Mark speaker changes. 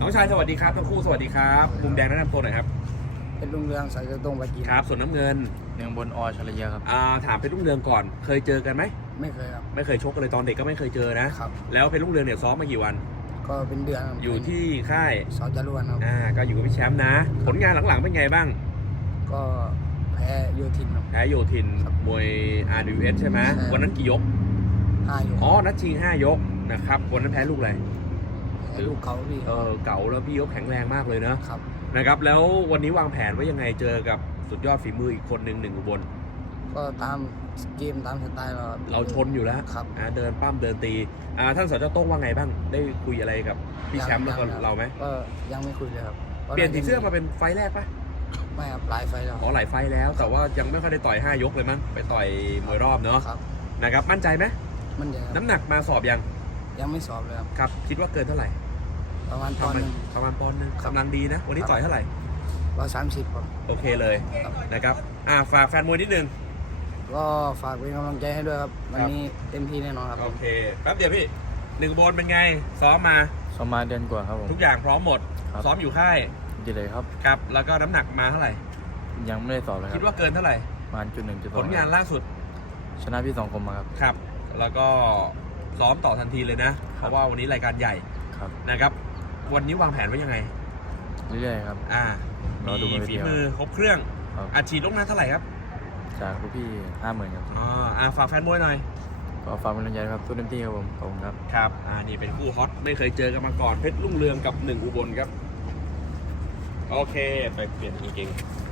Speaker 1: น้องชายสวัสดีครับทั้งคู่สวัสดีครับมุมแดงแนะนำตัวหน่อยครับ
Speaker 2: เป็นลุงเรืองสายตรงปากี
Speaker 1: ครับส่วนน้ำเงิน
Speaker 3: เนืองบนชลเยครับ
Speaker 1: ถามเพชรรุ่งเรืองก่อนเคยเจอกันไหม
Speaker 2: ไม่เคยครับ
Speaker 1: ไม่เคยชกกันเลยตอนเด็กก็ไม่เคยเจอนะครับแล้วเพชรรุ่งเรืองเนี่ยซ้อมมากี่วัน
Speaker 2: ก็เป็นเดือน
Speaker 1: อยู่ที่ค่าย
Speaker 2: สจรวนครับ
Speaker 1: ก็อยู่กับพี่แชมป์นะผลงานหลังๆเป็นไงบ้าง
Speaker 2: ก็แพ้โยธินครับ
Speaker 1: แพ้โยธินมวย RWS ใช่ไหมวันนั้นกี่ยก
Speaker 2: 5 ยก
Speaker 1: นัดชิง5 ยกนะครับวันนั้นแพ้ลูกอะไร
Speaker 2: ลูกเขาพี่
Speaker 1: เก่าแล้วพี่เขาแข็งแรงมากเลยนะครับนะครับแล้ววันนี้วางแผนไว้ยังไงเจอกับสุดยอดฝีมืออีกคนหนึ่งอุบล
Speaker 2: ก็ตามเกมตามสไตล์
Speaker 1: เราชนอยู่แล้ว
Speaker 2: ครับ
Speaker 1: เดินปั้มเดินตีท่านสจโต้งว่าไงบ้างได้คุยอะไรกับพี่แชมป์แล้วก็เราไหม
Speaker 2: ก็ยังไม่คุยเลยครับ
Speaker 1: เปลี่ยนสีเสื้อมาเป็นไฟแรกปะ
Speaker 2: ไม่ครับหลายไฟแล้ว
Speaker 1: หลายไฟแล้วแต่ว่ายังไม่ค่อยได้ต่อย5 ยกเลยมั้งไปต่อยมวยรอบเนาะนะครับมั่นใจไหม
Speaker 2: มั่นใจ
Speaker 1: น้ำหนักมาสอบ
Speaker 2: ยังไม่สอบเลย
Speaker 1: ครับคิดว่าเกินเท่าไหร่
Speaker 2: ประมาณปอนด์นึง
Speaker 1: กำลังดีนะวันนี้ต่อยเท่าไหร่
Speaker 2: 130ครับ
Speaker 1: โอเคเลยนะครับฝากแฟนมวยนิดนึง
Speaker 2: ก็ฝากเป็นกำลังใจให้ด้วยครับวันนี้เต็มที่แน่นอนครับ
Speaker 1: โอเคแป๊บเดียวพี่อุบลเป็นไงซ้อมมา
Speaker 3: เดือนกว่าครับผม
Speaker 1: ทุกอย่างพร้อมหมดซ้อมอยู่ค่าย
Speaker 3: ดีเลยครับ
Speaker 1: ครับแล้วก็น้ำหนักมาเท่าไหร่
Speaker 3: ยังไม่ได้สอบเลยครับ
Speaker 1: คิดว่าเกินเท่าไหร่
Speaker 3: ประมาณ1.2ผ
Speaker 1: ลงานล่าสุด
Speaker 3: ชนะพี่2 คมมา
Speaker 1: ครับแล้วก็ซ้อมต่อทันทีเลยนะเพราะว่าวันนี้รายการใหญ่นะครับวันนี้วางแผนไว้ยังไง
Speaker 3: เรื่อยๆครับ
Speaker 1: มีฝีมือครบเครื่องอัดฉีดลงนั้นเท่าไหร่ครับ
Speaker 3: จากพี่50,000ครับ
Speaker 1: ฝากแฟนมวยหน่อย
Speaker 3: ก็ฝากเป็นกำลังใจครับสู้เต็มที่ครับผมขอบคุณครับ
Speaker 1: ครับนี่เป็นคู่ฮอตไม่เคยเจอกันมาก่อนเพชรรุ่งเรืองกับ1 อุบลครับโอเคไปเปลี่ยนจริงๆ